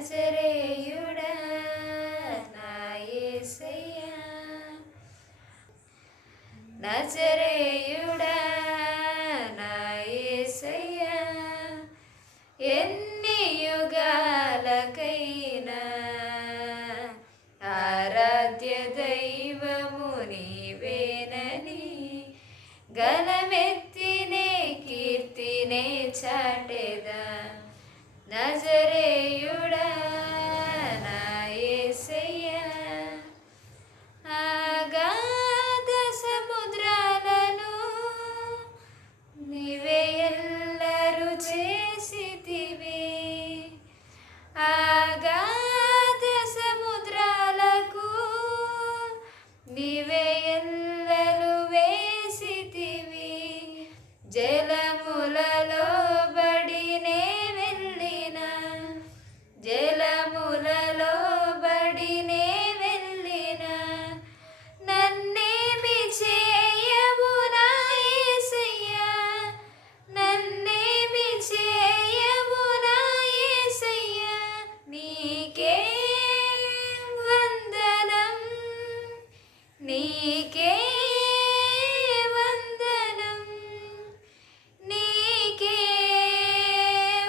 నజరేయుడా నా యేసయ్యా, నజరేయుడా నా యేసయ్యా, ఎన్ని యుగాలకైనా ఆరాధ్య దైవము నీవేనని గలమెత్తినే కీర్తినే చాటెదా. నజరేయుడా నా యేసయ్యా, అగాధ సముద్రాలను నీవే ఎల్లరు చేసితివి, అగాధ సముద్రాలకు నీవే ఎల్లలు వేసితివి. జలములలో బడినే వెళ్ళిన, జలములలో బడినే వెళ్ళిన, నన్నేమి చేయవు నా యేసయ్యా, నన్నేమి చేయవు నా యేసయ్యా, నీకే వందనం, నీకే వందనం, నీకే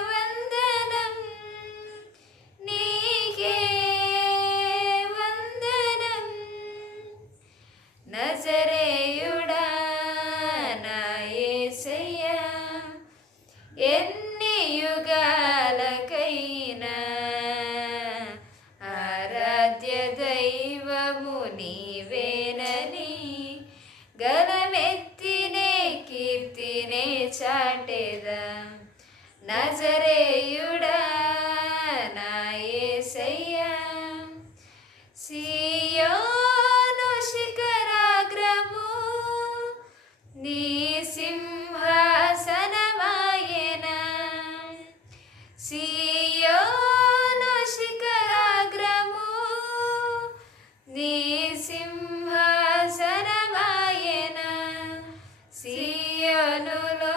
వందనం, నీకే వందనం. నజరేయుడా నా యేసయ్యా, ఎన్ని యుగాలకైనా ఆరాధ్య దైవము నీవేనని గలమెత్తినే కీర్తినే చాటెదా. నజరేయుడా నా యేసయ్యా, సీయోను శిఖరాగ్రము నీ సింహాసనమాయెనా, సీయోను శిఖరాగ్రము నీ సింహాసనమాయెనా, సీయోనులో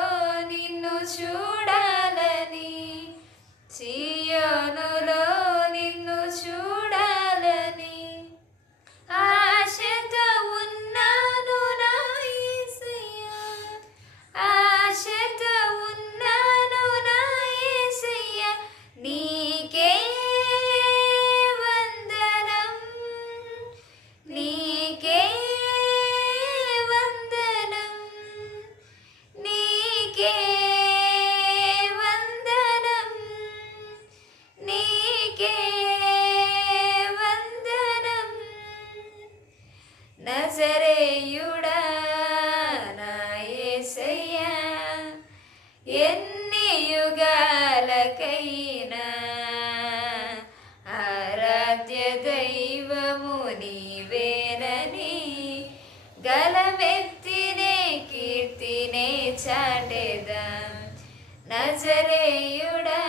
నిన్ను చూడాలని, సీయోనులో నిన్ను చూడాలని ఆశతో ఉన్నాను నా యేసయ్యా, ఆశతో ఉన్నాను నా యేసయ్యా, నీకే వందనం, నీకే వందనం, నీకే వందనం, నీకే వందనం. నజరేయుడా నా యేసయ్యా, ఎన్ని యుగాలకైనా ఆరాధ్య దైవము నీవేనని గలమెత్తినే కీర్తినే చాటెదా. నజరేయుడా